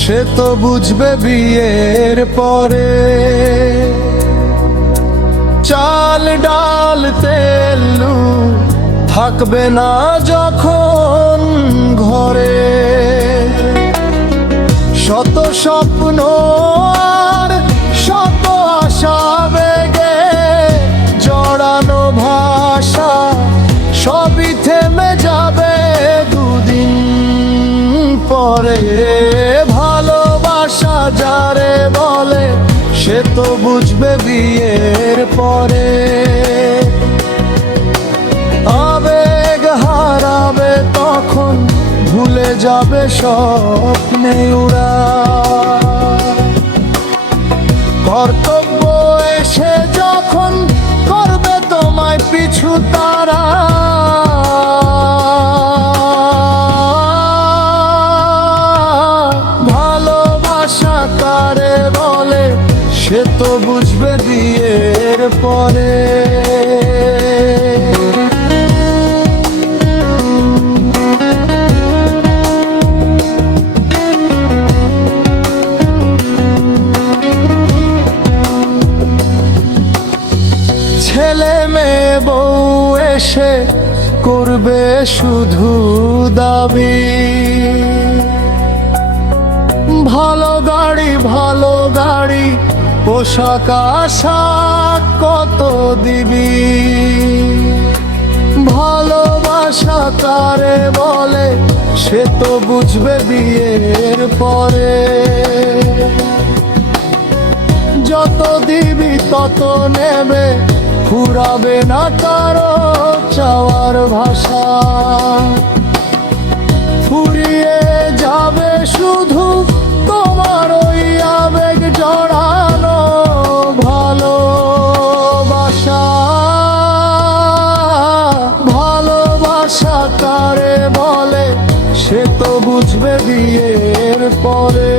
সে তো বুঝবে বিয়ের পরে। চাল ডাল তেল নুন থাকবে না যখন ঘরে, শত স্বপ্ন আর শত আশা বেগে জড়ানো ভাষা সবই থেমে যাবে দুদিন পরে। ভালোবাসা যারে বলে সে তো বুঝবে বিয়ের পরে। আবেগ হারাবে তখন ভুলে যাবে স্বপ্নে উড়া। কর্তব্য এসে যখন করবে তোমায় পিছু তারা, ভালোবাসা তারে বলে সে তো বুঝবে বিয়ের পরে। ছেলে মেয়ে বউ এসে করবে শুধু দাবি, ভালো গাড়ি পোশাক আশাক কত দিবি। ভালোবাসা কারে বলে সে তো বুঝবে বিয়ের পরে। যত দিবি তত নেবে, ফুরাবে না কারো চাওয়ার ভাষা। ফুরিয়ে যাবে শুধু তোমার ওই আবেগ জড়ানো ভালোবাসা। ভালোবাসা কারে বলে সে তো বুঝবে বিয়ের পরে।